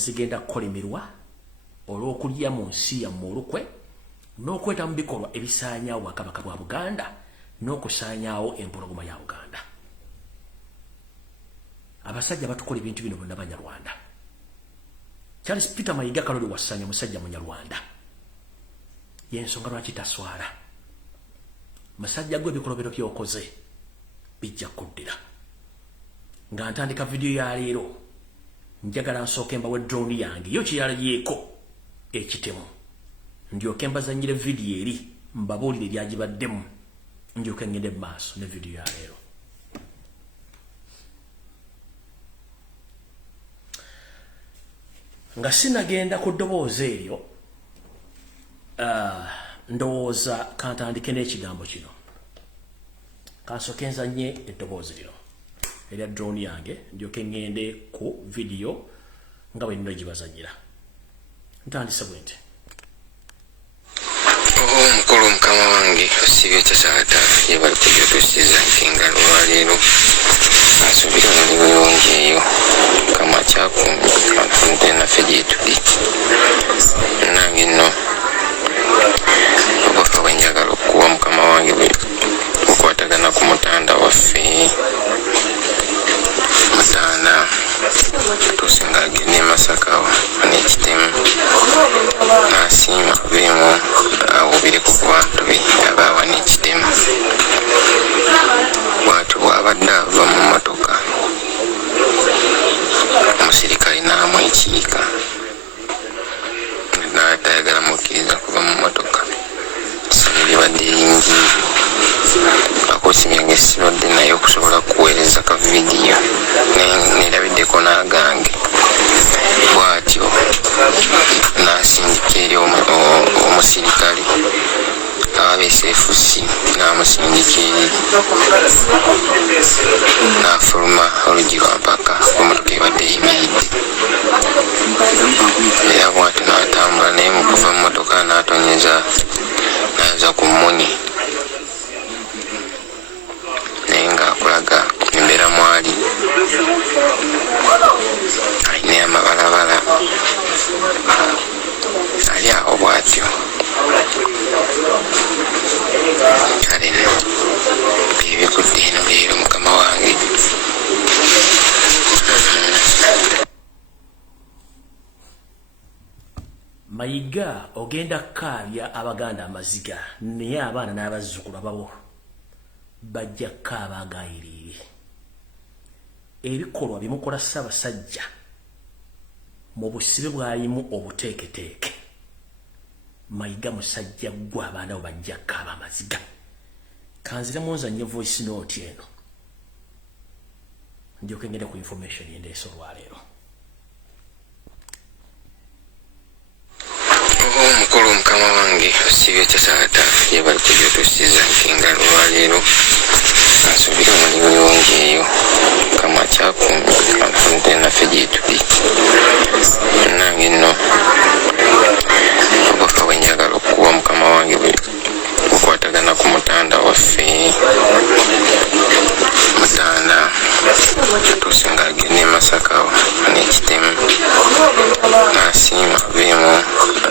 zigenda kukolemerwa olw'okulya mu nsi yammwe olukwe n'okweta mu bikolwa ebisaanyaawo Kabaka bwa Buganda n'okusaanyaawo empologoma ya Uganda. Abasajja batukola ebintu bino bonna Banyarwanda. Charles Peter Mayiga Kaloli Wasanya musajja Munyarwanda. Yensonga lwaki taswala. Musajja gwe ebikolobero by'okoze bijja kuddira. Nga ntandika video ya leero njagala nsooke mbawe drone yange yo kyeyalabyeko ekitemu. Ndyoke mbazanyire video eri mbabuulire ebyagibaddemu ndyoke ngende maaso ne video ya leero. Nga sinagenda ku ddoboozi eryo ndowooza kantandike n'ekigambo kino. Kansooke nzanye eddoboozi lino erya drone yange ndyoke ngende ku video nga bwe nno gibazanyira. Ntandise bwe nti omukulu mukama wange osibye tasaata ye bali kujja tusiza nkinga lwaleero asuubira omulimu yongi eyo kama kyakumbi atunde naffe gyetuli nange nno obufa bwe njagala okuwa mukama wange bukwatagana ku mutanda waffe mutanda atuusinga agende e Masaka n'ekitemu n'asiima beemu awubire ku bantu be abaawa n'ekitemu. Bw'atyo bw'abadde ava mu mmotoka omusirikale n'amwekiika n'atayagala mukkiriza kuva mu mmotoka. Essanyu libadde lingi akosimyange sibadde naye okusobola kuweereza ka vidiyo neerabiddeko n'agange. Bw'atyo n'asindika eri omusirikale abeesefusi n'amusindika eri n'afuluma oluggi lwa mpaka emmotoka ebadde eyimiridde. Era bw'atyo n'atambula naye mu kuva mu mmotoka n'atonyeza n'aza ku mmunye naye ng'akulaga embeera mwali alina amabalabala ali awo bw'atyo. Kale nno ebikudde eno leero mukama wange. Mayiga ogenda kaabya Abaganda amaziga naye abaana n'abazzukulu ababo bajja kaaba agayirire. Ebikolwa bimukola Ssaabasajja mu busibe bwalimu obuteeketeeke. Mayiga musajja gwe abaana bo bajja kaaba amaziga. Kanziremu nzanye voice note eno ndyoke ngende ku information yendeese olwaleero. Omukulu mukama wange osibye tasaata ye bali kujja tusiza nkinga lwaleero asuubira omulimu yongi eyo kama kyakumbi atunde naffe gyetuli nange nno obufa bwe njagala okuwa mukama wange bukwatagana ku mutanda waffe mutanda atuusinga agende e Masaka n'ekitemu n'asiima beemu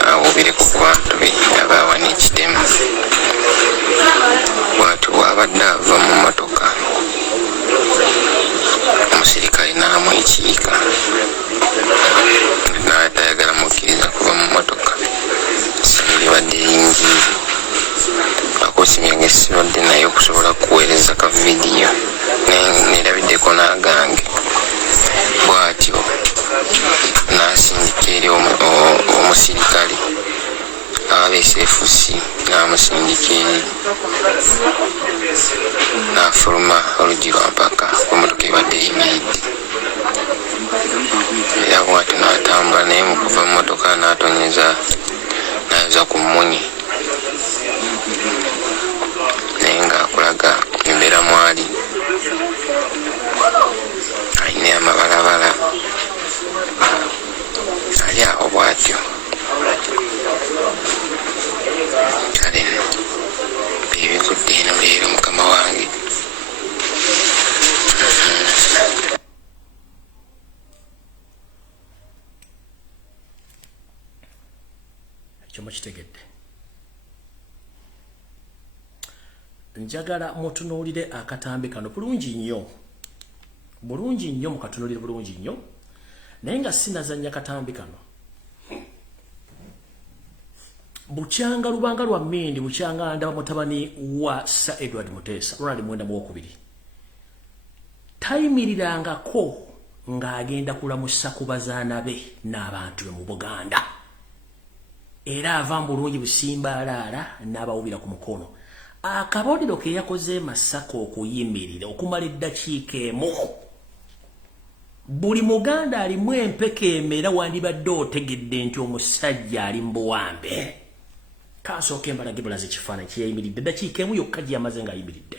awubire ku bantu be abaawa n'ekitemu. Bw'atyo bw'abadde ava mu mmotoka omusirikale n'amwekiika n'atayagala mukkiriza kuva mu mmotoka. Essanyu libadde lingi akosimyange sibadde naye okusobola kuweereza ka vidiyo neerabiddeko n'agange. Bw'atyo n'asindika eri omusirikale abeesefusi n'amusindika eri n'afuluma oluggi lwa mpaka emmotoka ebadde eyimiridde. Era bw'atyo n'atambula naye mu kuva mu mmotoka n'atonyeza n'aza ku mmunye naye ng'akulaga embeera mwali alina amabalabala ali awo bw'atyo. Kale nno ebikudde eno leero mukama wange. Kyemukitegedde. Njagala mutunuulire akatambi kano bulungi nnyo mukatunuulire bulungi nnyo, naye nga sinazannya katambi kano. Bukyanga lubanga lwa mmindi, bukyanga ndaba mutabani wa Sir Edward Muteesa, Ronald Mwenda mu wokubiri, tayimirirangako ng'agenda kulamusa ku bazaana be n'abantu be mu Buganda, era ava mu bulungi busimbaalaala n'abawubira ku mukono. Akabonero ke yakoze Masaka okuyimirira okumala eddakiika emu. Buli Muganda alimu empeka emera wandibadde otegedde nti omusajja Alimubuwambe. Kasooka embalage bulaze ekifaananyi kyeyayimiridde eddakiika emu yokka gye yamaze ng'ayimiridde.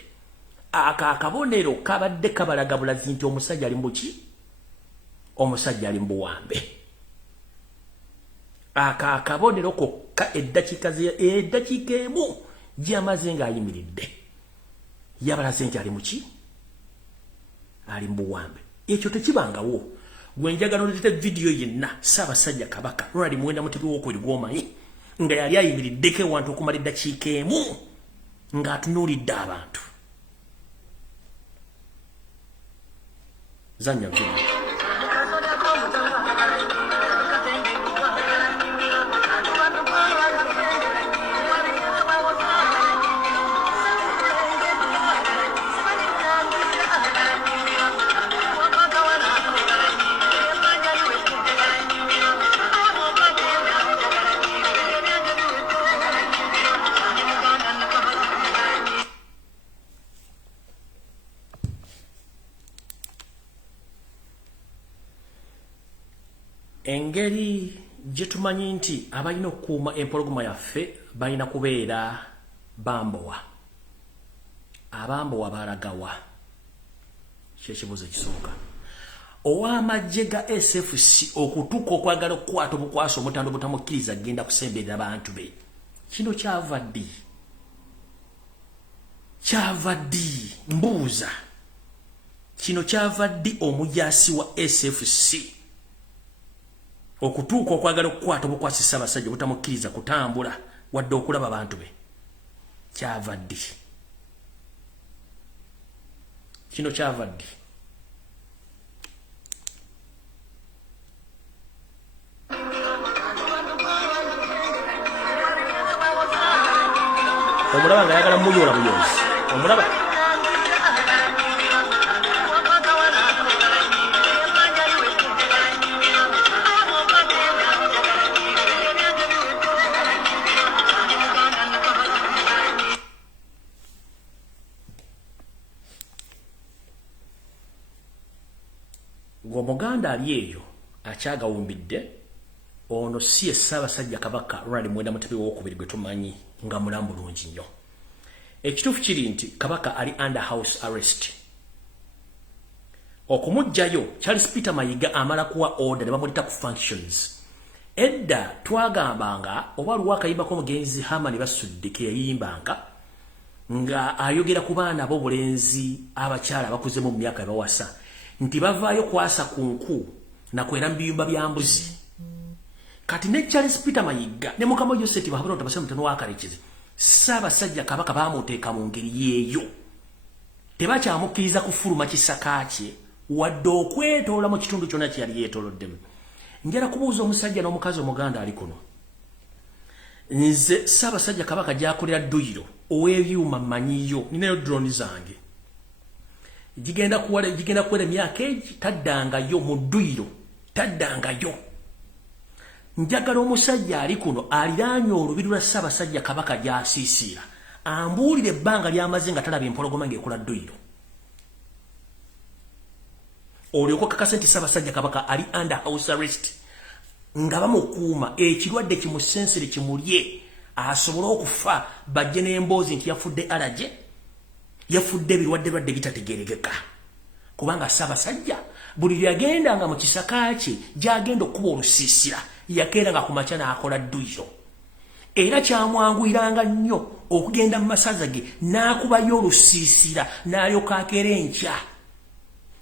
Akabonero kabadde kabalaga bulazi nti omusajja ali mu ki? Omusajja Alimubuwambe. Akabonero kokka eddakiika emu gye yamaze ng'ayimiridde yabalaze nti ali mu ki? Alimubuwambe. Ekyo tekibangawo. Gwe njagala oleete vidiyo yenna Ssaabasajja Kabaka Ronald Mwenda Mutebi w'okubiri gw'omanyi nga yali ayimiriddeko ewantu okumala eddakiika emu ng'atunuulidde abantu. Zanya vidiyo. Engeri gye tumanyi nti abalina okukuuma empologoma yaffe balina kubeera bambowa. Abambowa balagawa. Kyekibuuzo ekisooka. Ow'amagye ga SFC okutuuka okwagala okukwata obukwasi omutanda obutamukkiriza agenda kusemberera abantu be. Kino kyava ddi? Kyava ddi? Mbuuza. Kino kyava ddi omujaasi wa SFC? Okutuuka okwagala okukwata obukwasi Ssaabasajja obutamukkiriza kutambula wadde okulaba abantu be. Kyava ddi? Kino kyava ddi? Omulaba nga yagala muyoola buyoozi. Omulaba? Omuganda ali eyo akyagawumbidde, ono si ye Ssaabasajja Kabaka Ronald Mwenda Mutebi w'okubiri gwe tumanyi nga mulamu bulungi nnyo. Ekituufu kiri nti Kabaka ali under house arrest. Okumuggyayo Charles Peter Mayiga amala kuwa order ne bamulita ku functions. Edda twagambanga oba luwa akayimbako omugenzi Hamani Basudde ke yayimbanga nga ayogera ku baana ab'obulenzi abakyala abakuze mu myaka ebawasa nti bavaayo kwasa ku nku na kwera mu biyumba bya mbuzi. Kati ne Charles Peter Mayiga ne Mukama Joseph bahabona otabase mutano wakarekize Ssaabasajja Kabaka baamuteeka mu ngeri yeeyo. Tebakyamukkiriza kufuluma kisaka kye wadde okwetoola mu kitundu kyonna kye yali yeetooloddemu. Njala kubuuza omusajja n'omukazi omuganda ali kuno. Nze Ssaabasajja Kabaka gy'akolera dduyiro ow'ebyuma mmanyiyo, ninayo drone zange. Jigenda kuwera emyaka egi taddangayo mu dduyiro, taddangayo. Njagala omusajja ali kuno aliraanye olubiri lwa Ssaabasajja Kabaka gy'asiisira ambuulire ebbanga ly'amaze nga talaba empologoma ng'ekola dduyiro. Olyoka kakase nti Ssaabasajja Kabaka ali under house arrest nga bamukuuma ekirwadde kimusensere kimulye asobole okufa bajje n'emboozi nti yafudde alaje, yafudde ebirwadde bitategeerekeka. Kubanga Ssaabasajja buli lyagendanga mu kisaka kye gy'agenda okuba olusiisira yakeeranga ku makya n'akola dduyiro. Era kyamwanguyiranga nnyo okugenda mu masaza ge n'akubayo olusiisira n'alyoka akeera enkya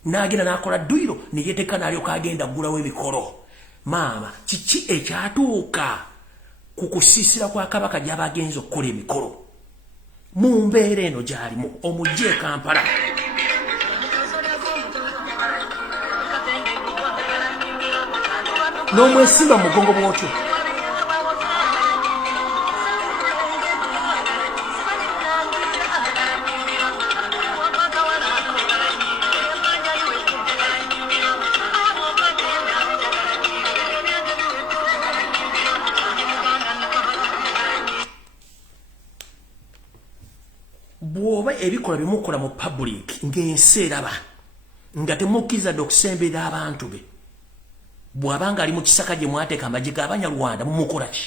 n'agenda n'akola dduyiro ne yeeteka n'alyoka agenda aggulawo emikolo. Maama, kiki ekyatuuka kukusisira kwa Kabaka gyabagenzo okukola emikolo mu mbeera eno gyalimu omujje Kampala n'omwesimba mu mugongo bw'otyo bw'oba ebikola byemukola mu public ng'ensi eraba nga temukkiriza okusemberera abantu be bw'abanga ali mu kisaka gye mwateeka amagye g'Abanyarwanda mumukola ki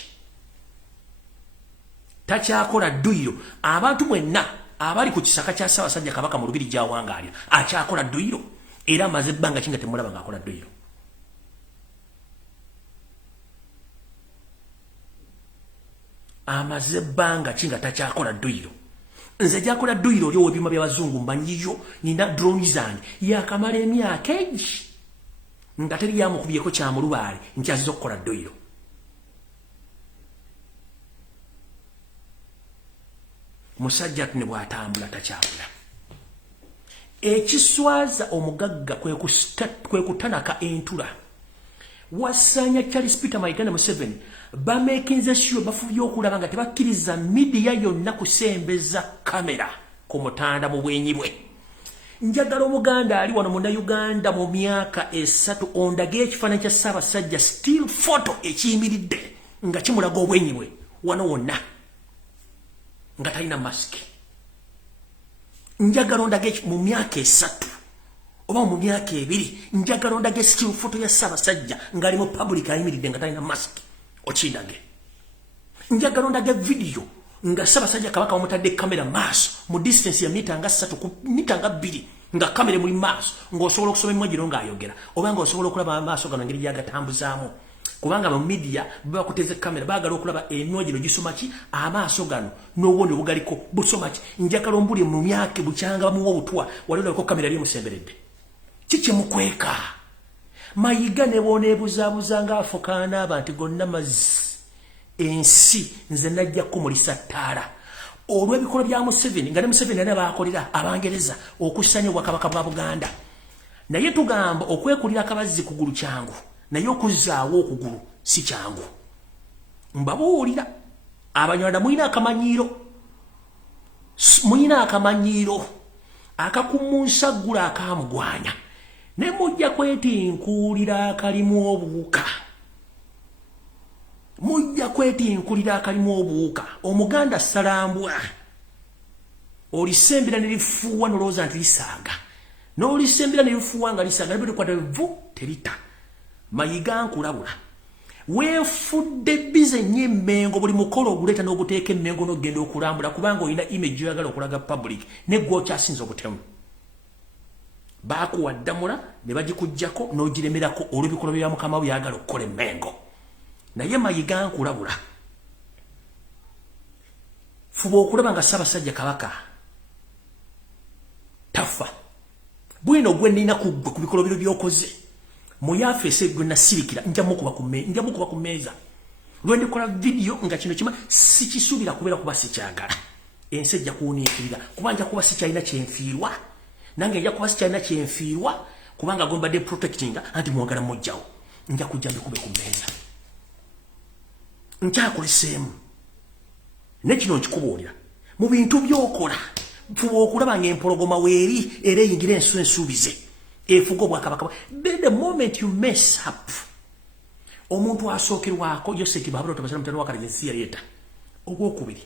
takyakola dduyiro abantu mwenna abali ku kisaka kya Ssaabasajja Kabaka mu lubiri gy'awangaalira akyakola dduyiro era amaze ebbanga ki nga temulaba ng'akola dduyiro amaze ebbanga ki nga takyakola dduyiro nze gyakola dduyiro oli ow'ebyuma by'abazungu mbanyiyo nina drone zange yakamala emyaka egi nga teri yamukubyeko kyamulubaale nkyaziza okukola dduyiro musajja ne bw'atambula takyabula ekiswaza omugagga kwe kutanaka entula Wasanya Charles Peter Maigana Museveni bamekinze sure bafubye okulaba nga tebakkiriza media yonna kusembeza kamera ku mutanda mu bwenyi bwe njagala omuganda ali wano mu Uganda mu myaka 3 ondage ekifaananyi kya Ssaabasajja still photo ekiyimiridde nga kimulaga obwenyi bwe wano wonna nga talina mask njagala ondage mu myaka 3 oba mu myaka 2 njagala ondage still photo ya Ssaabasajja nga ali mu public ayimiridde nga talina mask okindage njagala ondage video nga Ssaabasajja Kabaka omutadde kamera maaso mu distance ya mita nga 3 ku mita nga 2 nga kamera muri maaso ng'osobola okusoma emmojo ng'ayogera oba ng'osobola okulaba amaaso gano ngeri gyagatambuzaamu kubanga mu media bakuteze kamera baagala okulaba emmojo gisoma ki amaaso gano n'obuwonde bugaliko busoma ki njagala ombuli mu myaka bukyanga bamuwa obutwa wali olabiko kamera ali musemberedde kiki mukweka Mayiga ne boneebuzaabuza ng'afukaana abantu gonna mazzi ensi nze najja kumulisa ttaala olw'ebikola bya Museveni nga ne Museveni yali baakolera Abangereza okusanya Obwakabaka bwa Buganda naye tugamba okwekulira akabazzi kugulu kyangu naye okuzzaawo okugulu si kyangu mbabuulira Abanyarwanda muyina akamanyiiro akakumuusa ggulu akamugwanya ne mujja kwetinkuulira akalimu obuwuka mujja kwetinkulira akalimu obuwuka omuganda salambwa olisembera ne lifuuwa nolowooza nti lisaaga n'olisembera ne lifuuwa nga lisaaga nabyo likwata vu terita Mayiga nkulabula weefudde bize nnyo emmengo buli mukolo oguleeta n'oguteeka emmengo n'ogenda okulambula kubanga olina image yoyagala okulaga public ne gwe okyasinza obutemu baakuwa ddamula ne bagikuggyako n'ogiremerako olw'ebikolwa bya mukama we byagala okukola emmengo naye Mayiga nkulabula fuba okulaba nga Ssaabasajja Kabaka tafa bwino gwe nina ku bikolo biro byokoze muyafeese gwe nasirikira nja mukuba ku mmeeza lwendikola video nga kino kima sikisuubira kubeera kuba sikyagala ensi ejja kuwuniikirira kuba nja kuba sikyalina kyenfiirwa nange nja kuba sikyalina kyenfiirwa kubanga gombadde protectinga anti mwagala mujjawo nja kujja mbikube ku mmeeza nkyakuliseemu nekino nkikubuulira mu bintu by'okola fuba okulaba ng'empologoma weeri era eyingira ensuubize efuga Obwakabaka the moment you mess up omuntu asookerwako Joseph Babula tabasana mutano wakalensi yaleeta ogwokubiri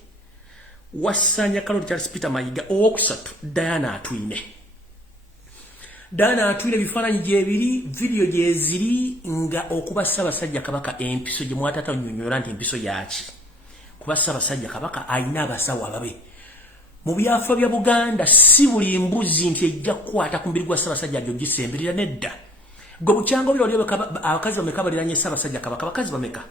Wasanya Kalori Charles Peter Mayiga owokusatu Diana Atwine bifaananyi gyebiri video gyeziri nga okuba Ssaabasajja Kabaka empiso gye mwatata nnyonnyola nti empiso yaki kuba Ssaabasajja Kabaka alina abasawo ababe mu byafa bya Buganda si buli mbuzi nti ejja kukwata ku mbiri gwa Ssaabasajja gy'ogisemberera nedda gwe bukyango biro oli abakazi bameka baliranye Ssaabasajja Kabaka abakazi bameka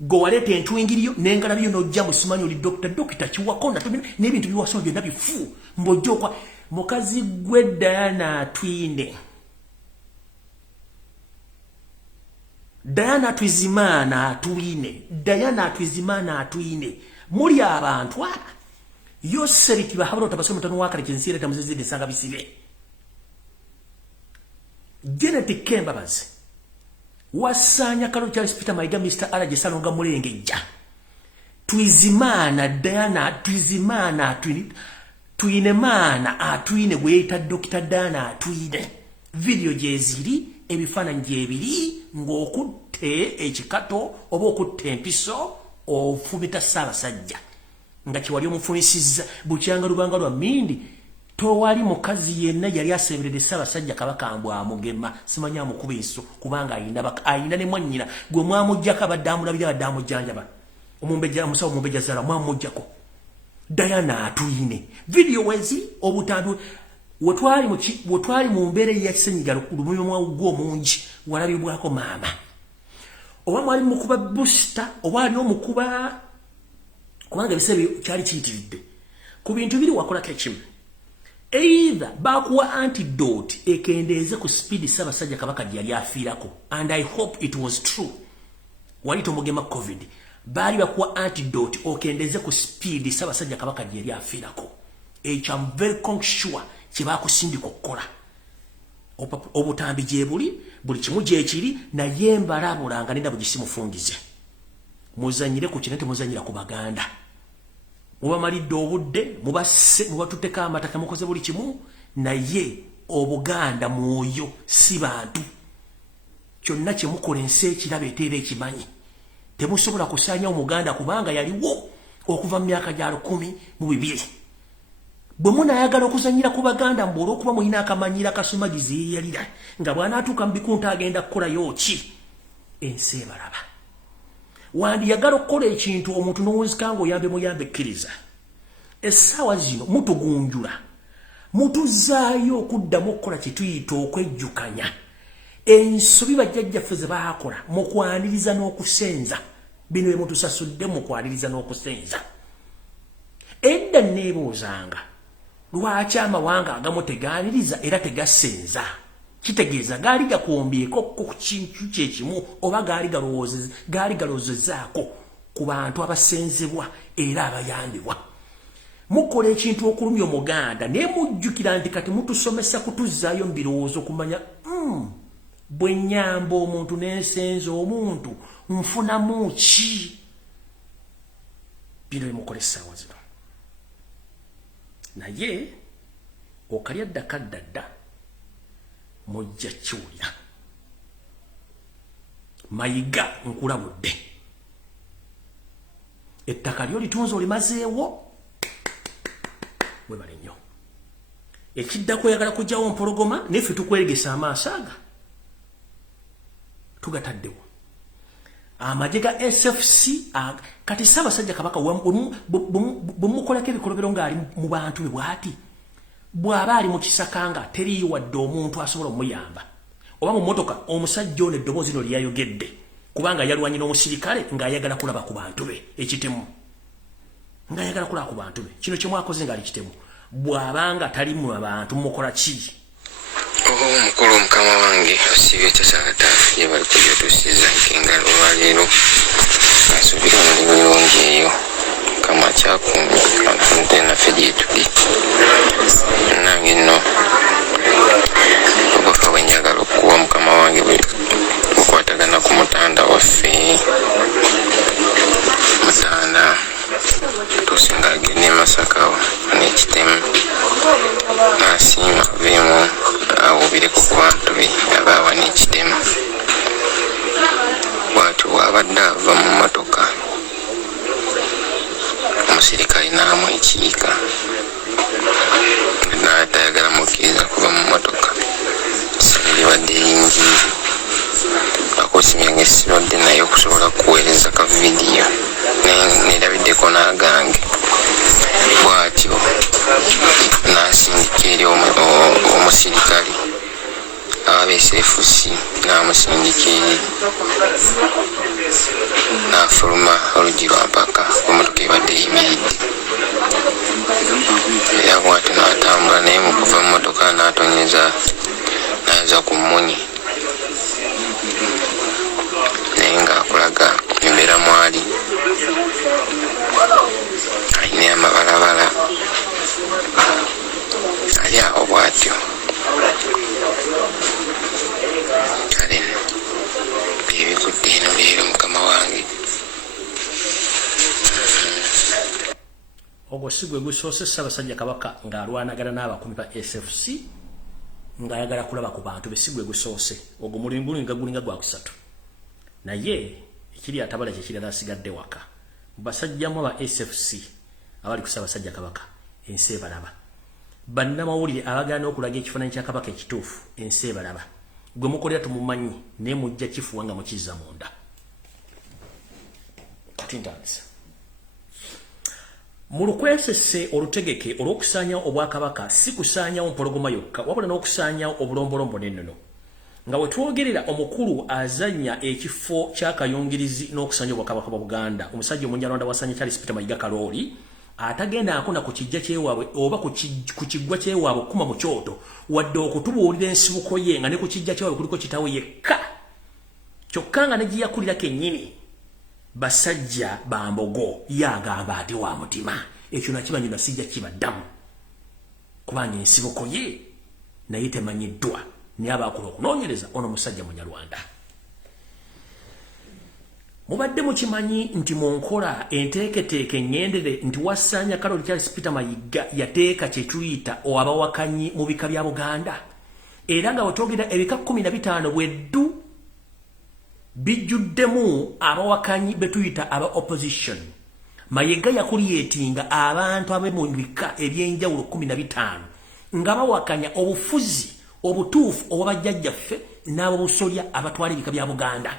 gwe waleeta entwingiriyo n'engalabiyo n'ojja musimanyi oli dokita kiwakonda n'ebintu biwasoma byonna bifu mbojja okwa mukazi gwe Diana Atwine Diana Twizimana atuine. Diana Twizimana atuine. Muri abantu apa. Yo seriti bahabro tabasoma tanu wakari kinsire tamuzizide sanga bisibe. Genetic Kembabazi. Wasanya kalo Charles Peter Maiga Mr. Alaje Salonga Mulengeja. Twizimana Diana Twizimana atuine mana atuine weita Dr. Dana atuine. Video jeziri ebifana njebiri ng'okutte ekikato oba okutte empiso ofumita Ssaabasajja nga kiwali omufumisiza bukyanga lubanga lwa Mindi towali mukazi yenna yali aseberede Ssaabasajja Kabaka amugema simanya amukuba enso kubanga ayina ne mwannyina gwe mwamujjako abadde amulabira abadde amujjanjaba omusawo omumbeja zala mwamujjako Diana atuine video wezi obutandu wetwali mu mbeera ya kisenyiga lumuyomwa gw'omungi walabibwako maama oba mwali mukuba booster oba ali omukuba kubanga ebiseera kyali kiyitiridde ku bintu biri wakolako ekimu either bakuwa antidote ekendeeze ku speed Ssaabasajja Kabaka gyali afiirako and I hope it was true wali tomugema covid bali bakuwa antidote okendeeze ku speed Ssaabasajja Kabaka gyali afiirako ekyo I'm very sure kibakusindika okukola obutambi gye buli kimu gye kiri naye mbalabulanga nenda bugisimufungize muzanyire ku kinete muzanyira ku baganda mubamalidde obudde mubatuteka amataka mukoze buli kimu naye obuganda mwoyo si bantu kyonna kye mukola ensi ekiraba eteera ekimanyi temusobola kusaanya omuganda kubanga yaliwo okuva mu myaka gya 1200 bwe munayagala okuzanyira ku baganda mbolo okuba muyina akamanyira kasumagizi yeyalira nga bw'anaatuuka mu bikunta agenda kukolayo ki ensi ebalaba wandiyagala okukola ekintu omuntu n'owezikanga oyambe muyambe ekkiriza essaawa zino mutugunjula mutuzaayo okuddamu okukola kye tuyita okwejjukanya ensobi bajjajjaffe ze baakola mu kwaniriza n'okusenza bino bye mutusasudde mu kwaniriza n'okusenza edda neebuuzanga lwaki amawanga agamu tegaaniriza era tegasenza kitegeeza gaali gakwombyeko ku kintu kyekimu oba gaali galowoozezaako ku bantu abasenzebwa era abayambibwa mukola ekintu okulumya omuganda naye mujjukira nti kati mutusomesa kutuzaayo mu birowoozo okumanya bwe nnyamba omuntu n'ensenza omuntu nfunamu ki bino bimukola essaawa zino naye okalya ddakaddadda mujja kiwulira Mayiga nkulabudde ettaka lyo litunze olimazeewo webale nnyo ekiddako oyagala kujjawo mpologoma neffe tukweregesa amaaso aga tugataddewo amagye ga SFC kati Ssaabasajja Kabaka bwemukolako ebikolobero ng'ali mu bantu be bw'ati bw'aba ali mu kisaka nga teriyo wadde omuntu asobola omuyamba oba mu mmotoka omusajja ono eddoboozi lino lyayogedde kubanga yalwanye n'omusirikale ng'ayagala kulaba ku bantu be ekitemu ng'ayagala kulaba ku bantu be kino kye mwakoze ng'ali kitemu bw'abanga tali mu abantu mukola ki omukulu mukama wange osibye ekyakyakataafu gye bali kujja tusiza nkengalo olwaleero asuubira omulimu yongi eyo kama kyakumye antunte naffe gyetuli nange nno obufa bwe njagala okuwa mukama wange bukwatagana ku mutanda waffe mutanda tusinga agende e Masaka n'ekitemu n'asiima veemu awubireko ku bantu be abaawa n'ekitemu bw'atyo bw'abadde ava mu mmotoka omusirikale n'amu ekiyiika n'atayagala mukkiriza kuva mu mmotoka essomero libadde lingi akosimya ng'essibadde naye okusobola kuweereza ka vidiyo neerabiddeko n'agange bw'atyo n'asindika eri omusirikale abeesefusi n'amusindika eri n'afuluma oluggi lwa mpaka emmotoka ebadde eyimiridde era bw'atyo n'atambula naye mu kuva mu mmotoka n'atonyeza n'aza ku mmunyi osigwe gusoose Ssaabasajja Kabaka ng'alwanagana n'abakuumi ba SFC ng'ayagala kulaba ku bantu besigwe gusoose ogwo mulingulinga gulinga gwa kusatu naye ekiri atabala kye kirala asigadde waka basajjamu ba SFC abali ku Ssaabasajja Kabaka ensi ebalaba bannamawulire abagana okulaga ekifaananyi kya Kabaka ekituufu ensi ebalaba gwe mukolera tumumanyi naye mujja kifuwa nga mukizza munda katintandisa mu lukwesese olutegeke olw'okusaanyawo obwakabaka si kusaanyawo mpologoma yokka wabula n'okusaanyawo obulombolombo n'ennono nga bwe twogerera omukulu azannya ekifo ky'akayungirizi n'okusaanya obwakabaka bwa Buganda omusajja omunyarwanda wasaanya Charles Peter Mayiga Kalooli atagenda akona ku kijja kyewaabwe oba ku kiggwa kyewaabwe okukuma mu kyoto wadde okutubuulira ensibuko ye nga ne ku kijja kyewaabwe kuliko kitawe yekka kyokka nga ne gye yakulira kennyini basajja bambogo yagamba ati wa mutima ekyo nakimanyi nasijja kibaddamu kubanga ensibuko ye naye temanyiddwa naye abakola okunoonyereza ono musajja munyarwanda mubadde mukimanyi nti mu nkola enteeketeeke engendere nti Wassaanya Kalooli Charles Peter Mayiga yateeka kye tuyita abawakanyi mu bika bya Buganda era nga wetwogera ebika 15 bweddu bijjuddemu abawakanyi betuyita aba opposition Mayiga yakuliyetinga abantu abe mu bika ebyenjawulo 15 nga bawakanya obufuzi obutuufu obwabajjajjaffe n'abobusolya abatwala ebika bya Buganda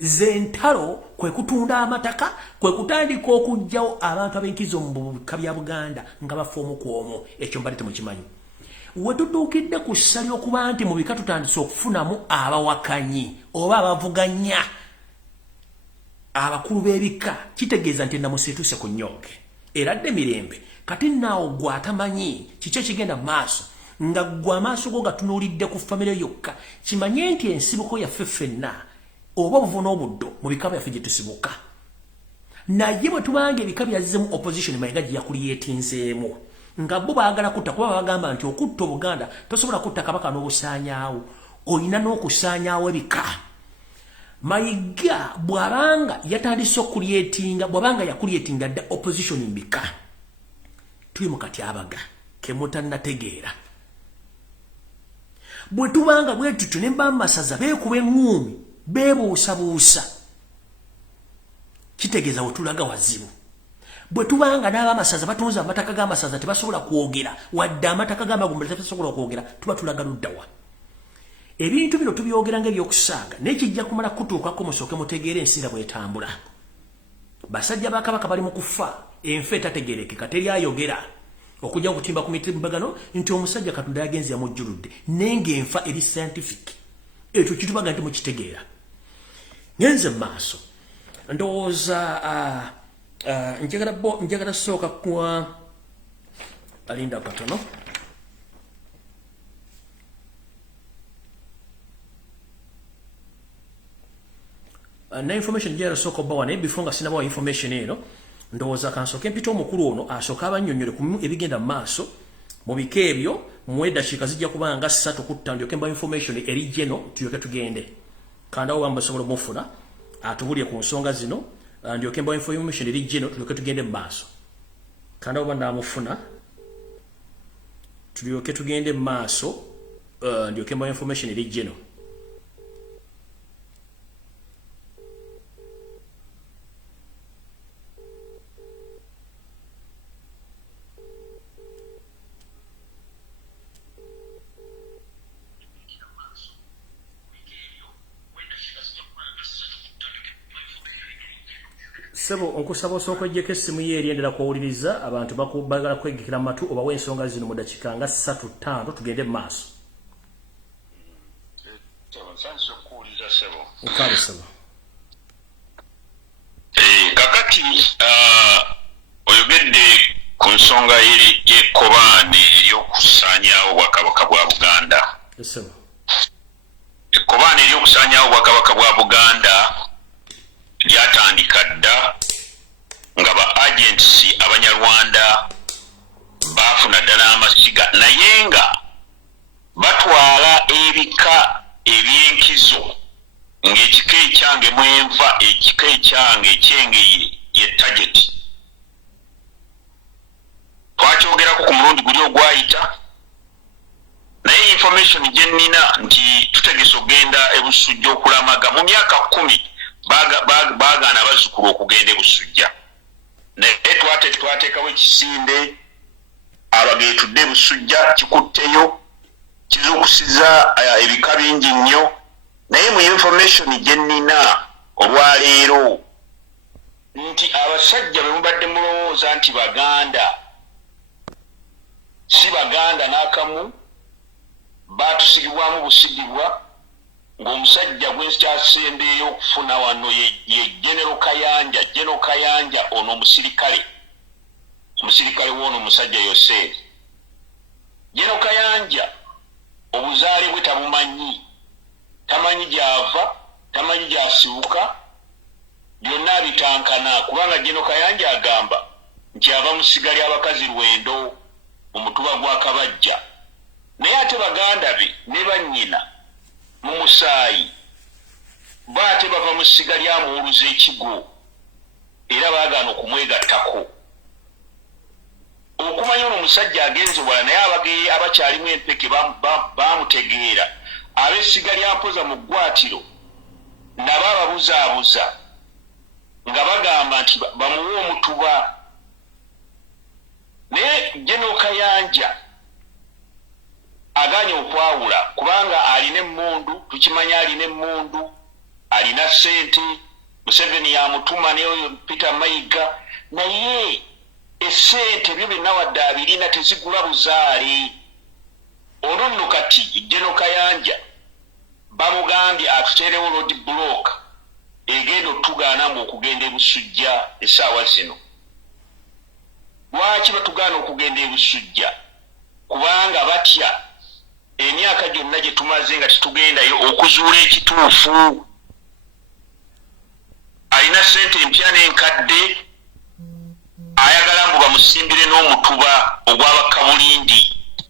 zentalo kwe kutunda amataka kwe kutandika okujjawo abantu ab'enkizo mu bika bya Buganda nga bafa omu ku omu ekyo mbadde temukimanyi wetutuukidde ku ssa ly'okuba nti mu bika tutandise okufunamu abawakanyi oba abavuganya abakulu b'ebika kitegeeza nti namuseetuse ku nnyooge era dde mirembe kati naawo gwatamanyi kiki ekigenda mu maaso nga gwe amaaso go gatunuulidde ku famire yokka kimanye nti ensibuko yaffe ffenna oba obuvu n'obuddo mu bika byaffe gye tusibuka naye bwe tubanga ebika byazzemu opposition Mayiga gye yakuliyetinzeemu nga bo baagala kutta kuba bagamba nti okutta Obuganda tosobola kutta Kabaka n'obusaanyaawo olina n'okusaanyaawo ebika Mayiga bw'abanga yatandise okuliyetinga bw'abanga yakuliyetinga dda opposition mbika tuli mu katyabaga ke mutannategeera bwe tubanga bwe tutyo ne mbamasaza beekuba eŋŋuumi beebuusabuusa kitegeeza wetulaga wazibu bwe tubanga n'abamasaza batunza amataka g'amasaza tebasobola kwogera wadde amataka g'amagumbula tebasobola kwogera tuba tulaga luddawa ebintu bino tubyogera ng'ebyokusaaga naye kijja kumala kutuukako musooke mutegeera ensi nga bwetambula basajja ba Kabaka bali mu kufa enfa etategeerekeka teryayogera okujja okutimba ku mitimbagano nti omusajja Katonda yagenzi yamujjuludde naye ng'enfa eri scientific ekyo kitubaga nti mukitegeera ngenze mu maaso ndowooza njagala sooka kwa alinda katono na information njagala sooka obbawa naye before nga sinabawa information eno ndowooza kansooke mpita omukulu ono asooka abannyonnyole ku ebigenda mu maaso mu bika ebyo mweddakiika zijja kuba nga 3 kutta ndyoke mba information eri geno tulyoke tugende kandawo bamba sobola mufuna atubulye ku nsonga zino ndyoke mba information eri geno tulyoke tugende mu maaso kandawo banda amufuna tulyoke tugende mu maaso ndyoke mba information eri geno Sebo onkusaba osooka ojjeko essimu ye eryendera kuwuliriza abantu bagala kwegekera matu oba w'ensonga zino mu dakiika nga 3-5 tugende mu maaso. Okaale Sebo. Kakati oyogedde ku nsonga y'ekkobaane ery'okusaanyaawo Obwakabaka bwa Buganda. Sebo. Ekkobaane ery'okusaanyaawo Obwakabaka bwa Buganda lyatandika dda nga ba agency Abanyarwanda bafuna ddala amasiga naye nga batwala ebika ebyenkizo ng'ekika ekyange mwenva ekika ekyange ekyenge ye target twakyogerako ku mulundi guli ogwayita naye information gye nnina nti tutegese okugenda ebusujja okulamaga mu myaka 10 baagaana abazzukulu okugenda ebusujja naye twateekawo ekisinde abageetudde ebusujja kikutteyo kizuukusiza ebika bingi nnyo naye mu information gye nnina olwaleero nti abasajja bwe mubadde mulowooza nti baganda si baganda n'akamu batusigibwamu busigibwa ng'omusajja gwenkyasembeeyo okufuna wano ye General Kayanja ono omusirikale w'ono omusajja Yosefu General Kayanja obuzaale bwe tabumanyi tamanyi gy'ava tamanyi gy'asibuka byonna bitankana kubanga General Kayanja agamba nti ava mu ssiga ly'abakazi Lwendo mu mutuba gwa Kabajja naye ate baganda be ne bannyina mu musaayi baate bava mu ssiga lya Muwuluza Ekigo era baagaana okumwegattako okumanya ono omusajja agenze wala naye abakyalimu empeke bamutegeera ab'essiga lya Mpoza mu ggwatiro nabo ababuzaabuza nga bagamba nti bamuwe omutuba naye General Kayanja aganye okwawula kubanga alina emmundu tukimanya alina emmundu alina ssente Museveni yamutuma neyo Peter Mayiga naye essente byo byonna wadde abirina tezigula buzaale olwo nno kati General Kayanja bamugambye atuteerewo road block egenda otugaanamu okugenda ebusujja essaawa zino lwaki batugaana okugenda ebusujja kubanga batya emyaka gyonna gye tumaze nga tetugendayo okuzuula ekituufu alina ssente empya n'enkadde ayagala mbu bamusimbire n'omutuba ogw'abakabulindi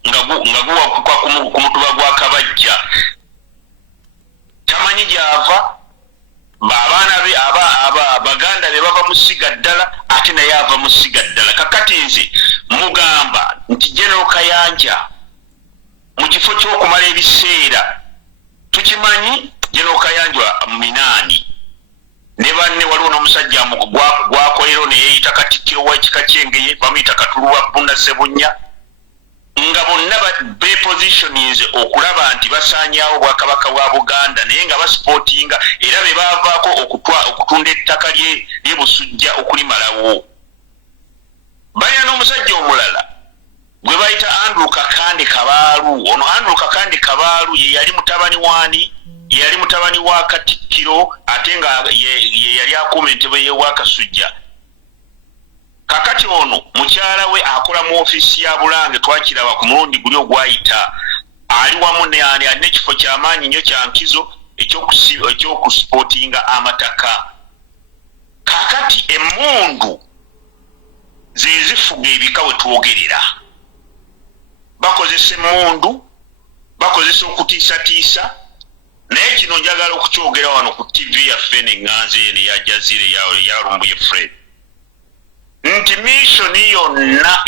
nga guwakuka ku mutuba gwa Kabajja tamanyi gy'ava abaana be baganda be bava mu ssiga ddala ate naye ava mu ssiga ddala kakati nze mugamba nti General Kayanja mu kifo ky'okumala ebiseera tukimanyi General Kayanja Minaani ne banne waliwo n'omusajja gwakolero ne yeeyita Katikkiro w'ekika ky'Engeye bamuyita Katuluwa Bunda Ssebunya nga bonna bepositioninze okulaba nti basaanyaawo obwakabaka bwa Buganda naye nga basupootinga era be baavaako okutunda ettaka ly'e Busujja okulimalawo balina n'omusajja omulala gwe bayita Andrew Kakande Kabaalu ono Andrew Kakande Kabaalu ye yali mutabani wani ye yali mutabani wa Katikkiro ate nga ye yali akuuma entebe y'ewa Kasujja kakati ono mukyala we akola mu ofisi ya Bulange twakiraba ku mulundi guli ogwayita ali wamu alina ekifo ky'amaanyi nnyo kya nkizo ekyokusupootinga amataka kakati emmundu ze zifuga ebika we twogerera bakozesa emmundu bakozesa okutiisatiisa naye kino njagala okukyogera wano ku TV yaffe neŋŋanze eno eya Jazira eya Lumbuye Fred nti missoni yonna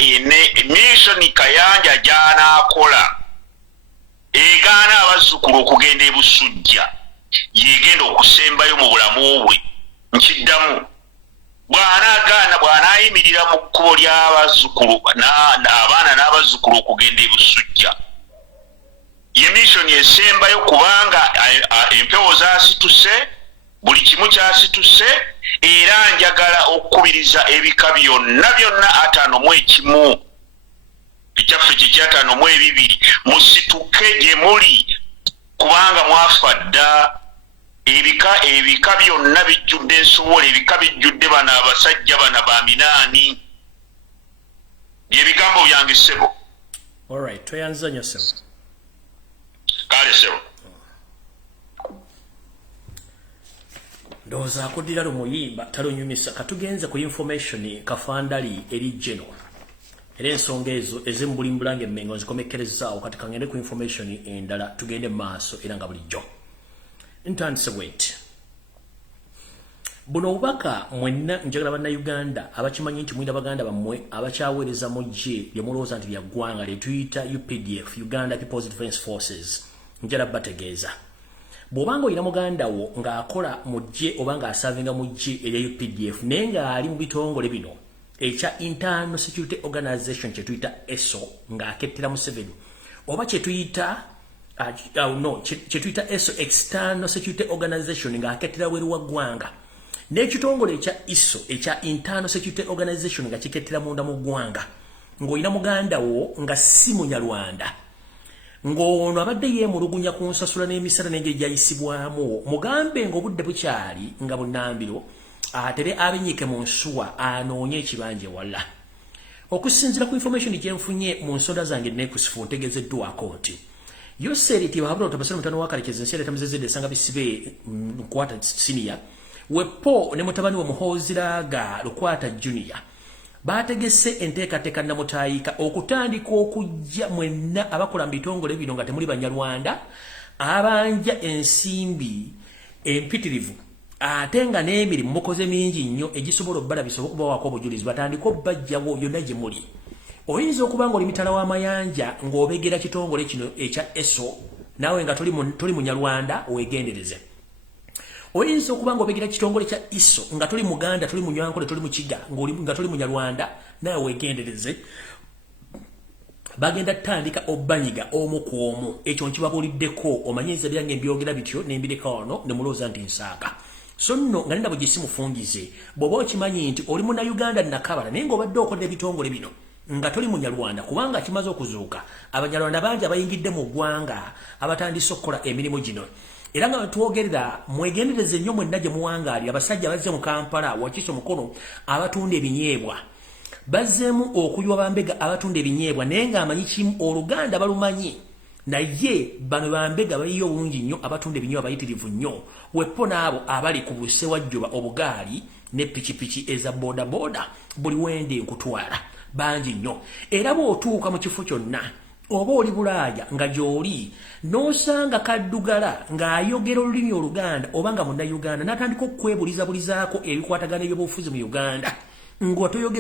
missoni Kayanja gy'anaakola egaana abazzukulu okugenda ebusujja yegenda okusembayo mu bulamu bwe nkiddamu bw'anaayimirira mu kkubo ly'abazzukulu abaana n'abazzukulu okugenda ebusujja ye missoni esembayo kubanga empewo zaasituse buli kimu kyasituse era njagala okukubiriza ebika byonna 51 ekyaffe kye 52 musituke gye muli kubanga mwafa dda ebika byonna bijjudde ensowola ebika bijjudde bano abasajja bano ba Minaani byebigambo byange ssebo alright toyanza nnyo ssebo kale ssebo ndowooza akuddira lumuyimba talunyumisa katugenze ku information kafandali eri General era ensonga ezo ez'embulimbulange emmengo nzikomekerezaawo kati kangende ku information endala tugende maaso era nga bulijjo ntandise bwenti Buno ubaka mwenna njagala banna Uganda abakimanyi nti mwina baganda bamwe abakyaweereza mu gye lye mulowooza nti lya ggwanga lye tuyita UPDF, Uganda People's Defence Forces, njala bategeeza bw'obanga oyina muganda wo ng'akola mu gye oba ng'asaavinga mu gye erya UPDF naye ng'ali mu bitongole bino ekya Internal Security Organization kye tuyita ESO ng'akettera Museveni oba kye tuyita ESO External Security Organization ng'akettera weeru wa ggwanga n'ekitongole ekya ISO ekya Internal Security Organization nga kikettera munda mu ggwanga ng'olina muganda wo nga si munyarwanda ng'ono abadde yeemulugunya ku nsasula n'emisala n'engeri gyayisibwamu mugambe ng'obudde bukyali nga bunnambiro atere abennyike mu nsuwa anoonye ekibanja wala okusinziira ku information gye nfunye mu nsonda zange neekusifu ntegeezeddwako nti yoseriti bahabula otabasira mutano wakalekeza ensi yatamuzezedde esanga bisibe Lukwata senior wepo ne mutabani wa Muhoziraga Lukwata junior bategese enteekateeka namutaayika okutandika okujja mwenna abakola mu bitongole bino nga temuli Banyarwanda abanja ensimbi empitirivu ate nga n'emirimu mukoze mingi nnyo egisobola obbala bisobola okubawaako obujulizi batandika obbajjawo yonna gye muli. Oyinza okuba nga oli mitala w'amayanja ng'obegera kitongole kino ekya ESO naawe nga toli munyarwanda weegendereze. Oyinza okuba nga obegera kitongole kya ISO nga toli muganda toli munywankole toli mukiga nga toli munyarwanda naawe weegendereze. Bagenda tandika obbanyiga omu ku omu ekyo nkibabuliddeko omanyiza byange mbyogera bityo nembireka wano ne mulowooza nti nsaaka. So nno nga nina bwe gye simufungize bw'oba okimanyi nti oli munnayuganda nakabala naye ng'obadde okodde ebitongole bino nga toli munyarwanda kubanga kimaze okuzuuka abanyarwanda bangi abayingidde mu ggwanga abatandise okukola emirimu gino era nga twogerera mwegendereze nnyo mwenna gye muwangaali abasajja bazze mu Kampala wakiso mukono abatunda ebinyeebwa bazzeemu okuywa bambega abatunda ebinyeebwa naye ng'amanyi kimu oluganda balumanyi naye bano bambega bayiyo obulungi nnyo abatunda ebinyeebwa bayitirivu nnyo wepo n'abo abali ku busewajjuba obugaali ne pikipiki eza bodaboda buli wende nkutwala bangi nnyo era bw'otuuka mu kifo kyonna oba oli Bulaaya nga gy'oli n'osanga kaddugala ng'ayogera olulimi Oluganda oba nga munnayuganda n'atandika okwebulizabulizaako ebikwatagana eby'obufuzi mu Uganda ng'otoyogera